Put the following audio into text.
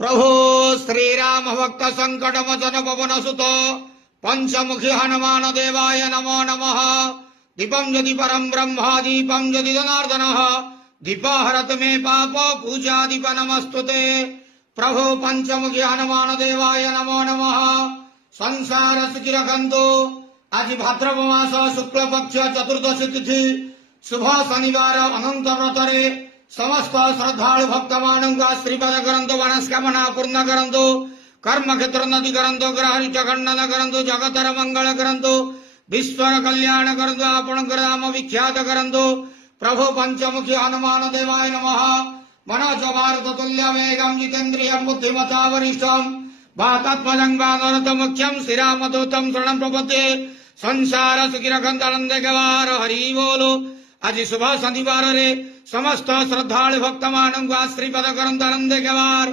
प्रभु श्रीराम भक्त संकट मोचन पवन सुत पंचमुखी हनुमान देवाय नमो नमः। दीपं ज्योति परम ब्रह्म दीपं ज्योति जनार्दन दीप हरत मे पाप पूजा दीप नमस्तुते। प्रभु पंचमुखी हनुमान देवाय नमो नमः। संसार सुखी रखंतु। आज भाद्रव मास शुक्ल पक्ष चतुर्दशी तिथि शुभ शनिवार अनंत व्रतरे समस्त श्रद्धालु भक्त मानक आशीर्वाद करंतु मनस्कामना पूर्ण करंतु कर्म क्षेत्र नदी करंतु ग्रह खंडन करंतु जगतर मंगल करंतु विश्वर कल्याण करंतु आपणकर नाम विख्यात करंतु। प्रभु पंचमुखी हनुमान देवाय नमः। मनोज भारत तुल्य वेगम जितेन्द्रियं बुद्धिमता वरिष्ठम वातात्मजं वानरत मुख्यम श्रीरामदूतम शरणं प्रपद्ये। संसार सुखी रखंत आनंद गवार हरि बोलो। आज शुभ शनिवार रे समस्त श्रद्धालु भक्त मानक आशीर्वाद करंतु आनंद गवार।